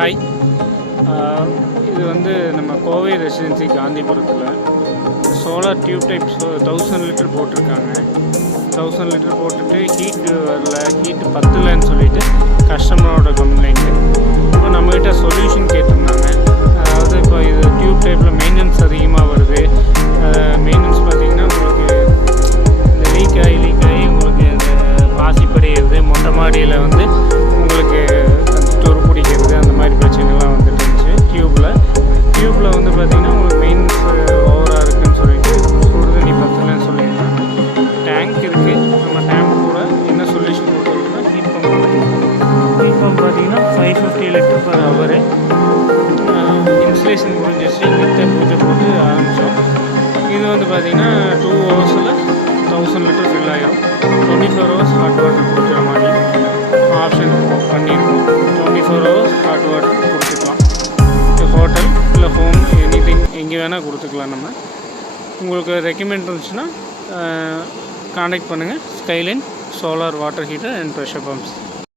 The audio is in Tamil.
ஹாய். இது வந்து நம்ம கோவை ரெசிடென்சி காந்திபுரத்தில் சோலார் டியூப் டைப் 1000 லிட்டர் போட்டிருக்காங்க. 1000 லிட்டர் போட்டுட்டு ஹீட்டு வரல, ஹீட்டு பத்தலைன்னு சொல்லிட்டு கஸ்டமரோட கம்ப்ளைண்ட்டு. இப்போ நம்மக்கிட்ட சொல்யூஷன் கேட்டிருந்தாங்க. அதாவது இப்போ இது டியூப் டைப்பில் மெயின்டெனன்ஸ் அதிகமாக வருது. மெயின்டெனன்ஸ் பார்த்திங்கன்னா உங்களுக்கு இந்த லீக் ஆகி உங்களுக்கு இந்த பாசி படிகிறது, மொட்டை மாடியில் வந்து உங்களுக்கு துரு பிடிக்கிறது, அந்த மாதிரி பிரச்சனைலாம் வந்துட்டு இருந்துச்சு. டியூப்பில் வந்து பார்த்திங்கன்னா உங்களுக்கு மெயின்ஸ் ஓவராக இருக்குதுன்னு சொல்லிட்டு சுடு தண்ணி பத்தலைன்னு சொல்லியிருந்தாங்க. டேங்க் இருக்குது. நம்ம டேங்க் கூட என்ன சொல்யூஷன் கொடுத்துருக்கோம்னா ஹீட் பம்ப் பார்த்திங்கன்னா 550 லிட்டர் பர் ஹவரு. இன்ஸ்டலேஷன் முடிஞ்சிச்சு. நித்த பூஜை போட்டு ஆரம்பித்தோம். இது வந்து பார்த்திங்கன்னா 2 ஹவர்ஸில் 1000 லிட்டர் ஃபில் ஆகிடும். 24 ஹவர்ஸ் ஹாட் வாட்டர் கொடுக்குற மாதிரி ஆப்ஷன் பண்ணியிருக்கோம். 24 ஹவர்ஸ் ஹாட் வாட்டர் கொடுத்துக்கலாம். ஹோட்டல் இல்லை ஹோம் எனிதிங் எங்கே வேணால் கொடுத்துக்கலாம். நம்ம உங்களுக்கு ரெக்கமெண்ட் இருந்துச்சுன்னா காண்டாக்ட் பண்ணுங்கள். Skyline solar water heater and pressure bumps.